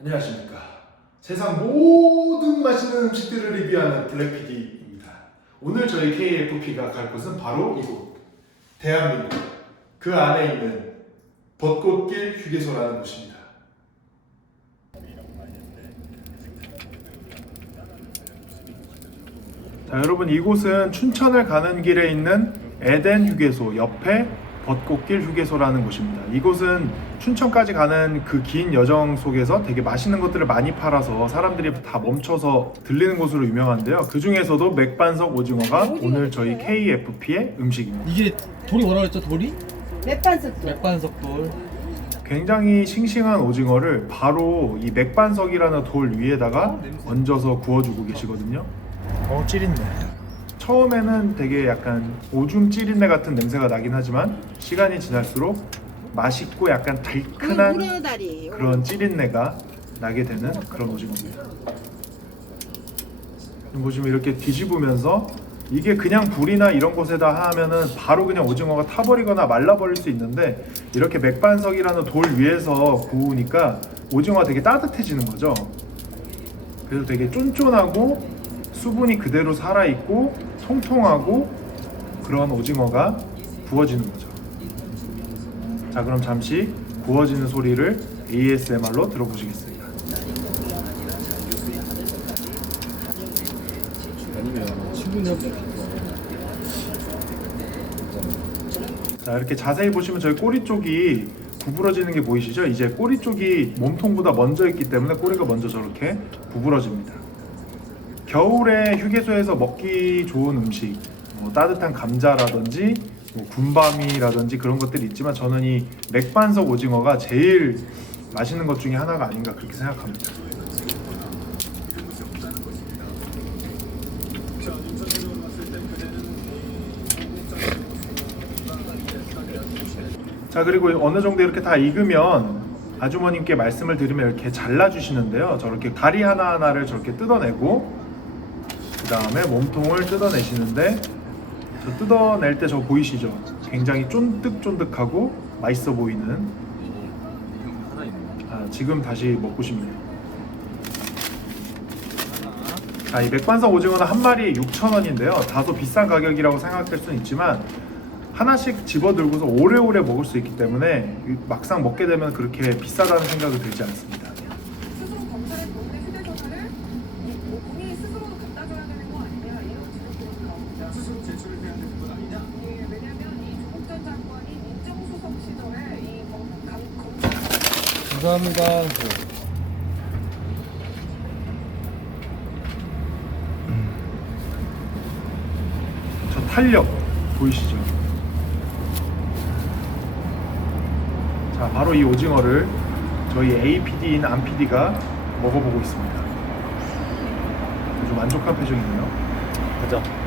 안녕하십니까. 세상 모든 맛있는 음식들을 리뷰하는 블랙PD입니다. 오늘 저희 KFP가 갈 곳은 바로 이곳. 대한민국. 그 안에 있는 벚꽃길 휴게소라는 곳입니다. 자, 여러분 이곳은 춘천을 가는 길에 있는 에덴 휴게소 옆에 벚꽃길 휴게소라는 곳입니다. 이곳은 춘천까지 가는 그 긴 여정 속에서 되게 맛있는 것들을 많이 팔아서 사람들이 다 멈춰서 들리는 곳으로 유명한데요. 그 중에서도 맥반석 오징어가 오늘 저희 KFP의 음식입니다. 이게 돌이 뭐라 그랬죠? 돌이? 맥반석도 맥반석 돌. 굉장히 싱싱한 오징어를 바로 이 맥반석이라는 돌 위에다가 얹어서 구워주고 계시거든요. 어 찌린내. 처음에는 되게 약간 오줌 찌린내 같은 냄새가 나긴 하지만 시간이 지날수록 맛있고 약간 달큰한 우려다리 그런 찌린내가 나게 되는 그런 오징어입니다. 보시면 이렇게 뒤집으면서 이게 그냥 불이나 이런 곳에다 하면은 바로 그냥 오징어가 타버리거나 말라버릴 수 있는데 이렇게 맥반석이라는 돌 위에서 구우니까 오징어가 되게 따뜻해지는 거죠. 그래서 되게 쫀쫀하고 수분이 그대로 살아있고 통통하고 그런 오징어가 구워지는 거죠. 자 그럼 잠시 구워지는 소리를 ASMR로 들어보시겠습니다. 자 이렇게 자세히 보시면 저희 꼬리 쪽이 구부러지는 게 보이시죠? 이제 꼬리 쪽이 몸통보다 먼저 있기 때문에 꼬리가 먼저 저렇게 구부러집니다. 겨울에 휴게소에서 먹기 좋은 음식, 뭐 따뜻한 감자라든지 뭐 군밤이라든지 그런 것들이 있지만 저는 이 맥반석 오징어가 제일 맛있는 것 중에 하나가 아닌가 그렇게 생각합니다. 자 그리고 어느 정도 이렇게 다 익으면 아주머님께 말씀을 드리면 이렇게 잘라 주시는데요. 저렇게 다리 하나 하나를 저렇게 뜯어내고 그 다음에 몸통을 뜯어내시는데 저 뜯어낼 때 저 보이시죠? 굉장히 쫀득쫀득하고 맛있어 보이는 아, 지금 다시 먹고 싶네요. 자, 이 맥반석 오징어는 한 마리에 6,000원인데요. 다소 비싼 가격이라고 생각될 수는 있지만 하나씩 집어들고서 오래오래 먹을 수 있기 때문에 막상 먹게 되면 그렇게 비싸다는 생각이 들지 않습니다. 스스로 검찰에 본인의 휴대전화를 뭐 본인이 스스로 갖다 줘야 되는 거 아니냐 이런 지적들이 나옵니다. 스스로 제출해야 되는 건 아니냐? 예, 왜냐하면 이 조국 전 장관이 민정수석 시절에 이 검, 감, 검찰 감사합니다. 저 탄력 보이시죠? 자, 바로 이 오징어를 저희 APD인 안PD가 먹어보고 있습니다. 아주 만족한 표정이네요. 가자.